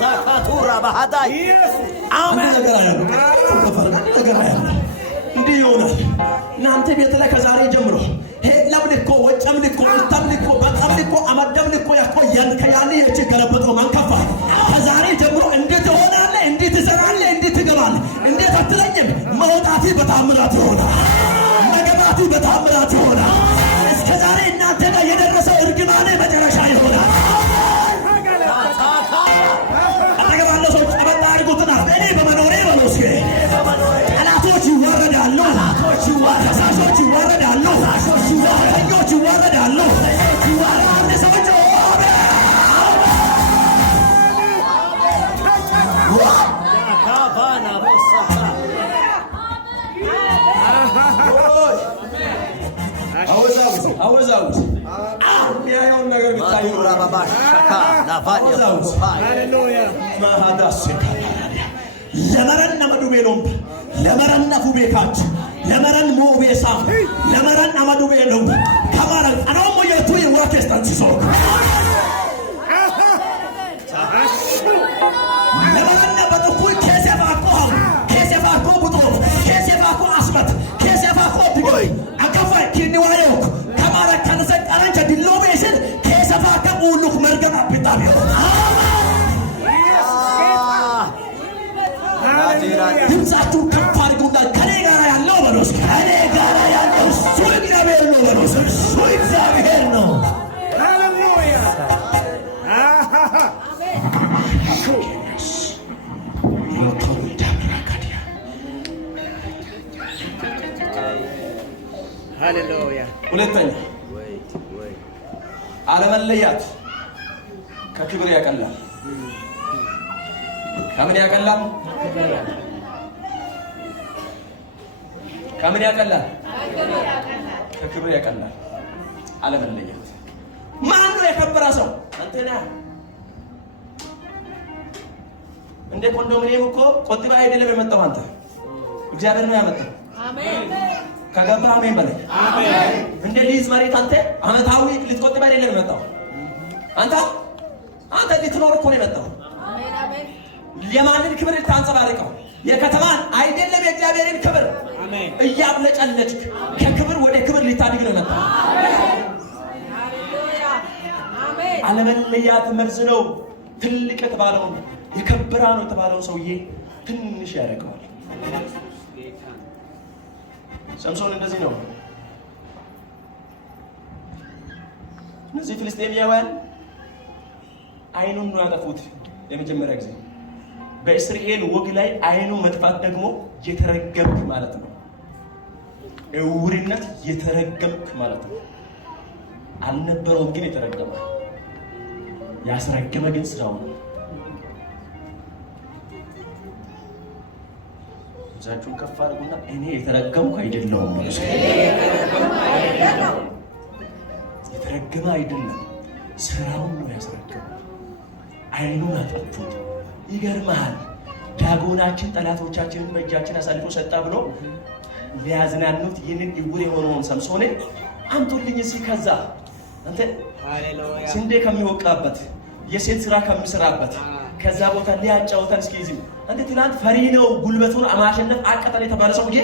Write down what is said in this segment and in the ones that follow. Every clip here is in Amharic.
ዛካቱራ ባህዳይ አሜን ነገር እንዲህ ይሆናል። እናንተ ቤት ላይ ከዛሬ ጀምሮ ለምልኮ ወጨምልኮ ተምልኮ በቀምልኮ አመደምልኮ ያቆየን ከያኔ እጅ ገለበጠው ማንከፋ ከዛሬ ጀምሮ እንዴት ይሆናል? እንዴት ይሰራል? እንዴት ይገባል? እንዴት አትለኝም? መውጣት በታምራት ይሆናል። መገባቱ በታምራት ይሆናል። እስከ ዛሬ እናንተ ጋር የደረሰው እርግማኔ መጨረሻ ይሆናል። አጠገባለ ሰው ጨበጣ አድርጉትና እኔ በመኖሬ በሎስ ጠላቶች ይዋረዳሉ። ከሳሾች ይዋረዳሉ። ኞች ይዋረዳሉ። አንድ ሰዎች አወዛውዝ የሚያየውን ነገር ብታይ ለመረን ነመዱቤሎም ለመረን ነፉቤካት ለመረን ሞቤሳ ለመረን አመዱቤሎም ከማረን አናሞ የቱ ይዋከስታንሲሶ ለመረን በጥኩይ ከሴፋኮ ቡጦ ከሴፋኮ አስመት ከሴፋኮ ድጎይ አከፋይ ኪኒዋዮ ከማረ ከነሰቀረን ከዲሎሜሽን ከሴፋከ ኡሉክ መርገም አብጣቢዮ ድምፃችሁን ከፍ አድርጉና ከኔ ጋር ያለው በሎስ ከኔ ጋር ያለው እሱ እግዚአብሔር ነው በሎስ እሱ እግዚአብሔር ነው። ሃሌሉያ ሃሌሉያ። ሁለተኛ አለመለያት ከክብር ያቀላል። ከምን ያቀላል? ከምን ያቀላል? ከክብር ያቀላል። አለመለየት። ማን ነው የከበረ ሰው? አንተ ነህ። እንደ ኮንዶሚኒየም እኮ ቆጥባ አይደለም የመጣው አንተ እግዚአብሔር ነው ያመጣው። አሜን። ከገባ አሜን በላይ። አሜን። እንደ ሊዝ መሬት አንተ አመታዊ ልትቆጥባ አይደለም የመጣው አንተ ልትኖር እኮ ነው የመጣው። አሜን አሜን። የማንን ክብር ልታንጸባርቀው? የከተማን አይደለም የእግዚአብሔርን ክብር እያብለጨለጭክ ከክብር ወደ ክብር ሊታድግ ነው መጣ። አለመለያት መርዝ ነው። ትልቅ የተባለውን የከበረ ነው የተባለውን ሰውዬ ትንሽ ያደርገዋል። ሰምሶን እንደዚህ ነው። እነዚህ ፍልስጤማውያን አይኑን ነው ያጠፉት የመጀመሪያ ጊዜ። በእስራኤል ወግ ላይ አይኑ መጥፋት ደግሞ የተረገምክ ማለት ነው። እውርነት የተረገምክ ማለት ነው። አልነበረውም ግን የተረገመ ያስረገመ ግን ስራው ነው። እዛችሁን ከፍ አድርጉና እኔ የተረገምኩ አይደለሁም። የተረገመ አይደለም ስራውን ነው ያስረገመ። አይኑን አጠፉት። ይገርማል። ዳጎናችን ጠላቶቻችንን በእጃችን አሳልፎ ሰጣ ብሎ ሊያዝናኑት ይህንን እውር የሆነውን ሰምሶንን አምጡልኝ እስኪ ከዛ አንተ ስንዴ ከሚወቃበት የሴት ስራ ከሚሰራበት ከዛ ቦታ ሊያጫውተን እስኪ እዚህ አንተ ትናንት ፈሪ ነው ጉልበቱን ማሸነፍ አቀጠለ የተባለ ሰውዬ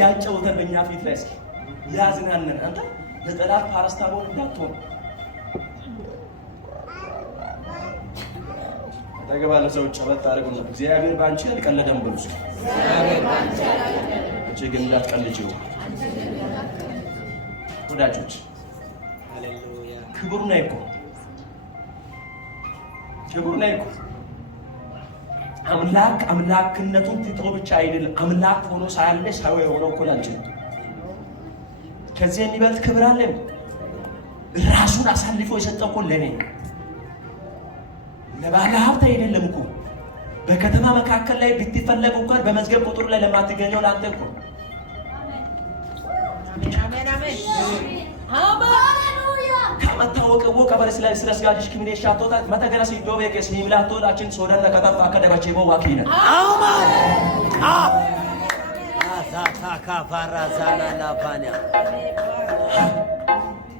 ያጫውተን በእኛ ፊት ላይ እስኪ ያዝናነን። አንተ ለጠላት ፓራስታሞል እንዳትሆን ተገባለ ሰው ጨበጣ አድርጉና እግዚአብሔር ባንቺ አልቀለደም ብሉስ። እግዚአብሔር ባንቺ እጅግ እንዳትቀልጂው ወዳጆች። ሃሌሉያ። ክብሩ ነው እኮ አምላክነቱን ትቶ ብቻ አይደለም አምላክ ሆኖ ሳያለ ሰው የሆነው እኮ አንቺ። ከዚህ የሚበልጥ ክብር አለ? ራሱን አሳልፎ የሰጠው እኮ ለኔ ለባለ ሀብት አይደለም እኮ። በከተማ መካከል ላይ ብትፈለጉ እንኳን በመዝገብ ቁጥር ላይ ለማትገኘው ለአንተ እኮ። አሜን አሜን። ሃሌሉያ። ከመታወቀ ወቀበለ ስለስጋጅሽ ክሚኔ ሻቶታ መተገና ሲዶበ ከስ ሚምላቶ ላችን ሶደን ለከታፋ ከደባቼ በዋኪነ አማን አዛታ ካፋራዛና ላባኒያ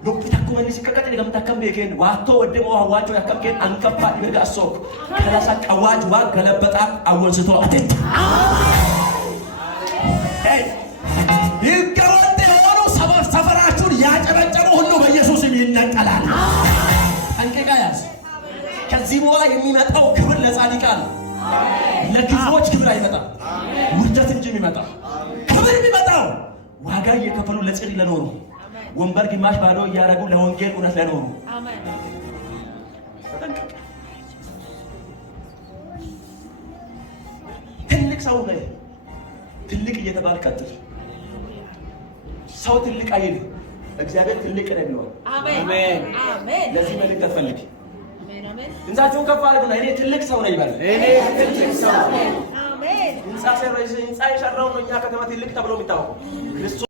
Lubbiin akkuma inni sikka qaxile gamtaa akkam beekeen waattoo waddee moo hawwaachoo akkam keen ankaffaa dhibee assook kalasa qawaaj waa galabaxaaf awwansitoo atetti. ይገወጥ የሆኑ ሰፈራችሁን ያጨበጨቡ ሁሉ በኢየሱስ ስም ይነቀላል። አንቀቃ ያዝ። ከዚህ በኋላ የሚመጣው ክብር ለጻድቃን ለክፉዎች ክብር አይመጣም። ውርደት እንጂ የሚመጣው ክብር የሚመጣው ዋጋ እየከፈሉ ለጽድቅ ለኖሩ ወንበር ግማሽ ባዶ እያደረጉ ለወንጌል እውነት ለኖሩ አሜን። ትልቅ ሰው ነህ ትልቅ እየተባለ ቀጥል። ሰው ትልቅ አይደል እግዚአብሔር ትልቅ ነው የሚለው አሜን አሜን። ለዚህ መልእክት ተፈልግ አሜን አሜን። እንዛችሁ ከፍ አድርጉና እኔ ትልቅ ሰው ነኝ ይባል። እኔ ትልቅ ሰው ነኝ አሜን። እንሳ ሰራይ እንሳ ይሻራው ነው እኛ ከተማ ትልቅ ተብሎ የሚታወቀው ክርስቶስ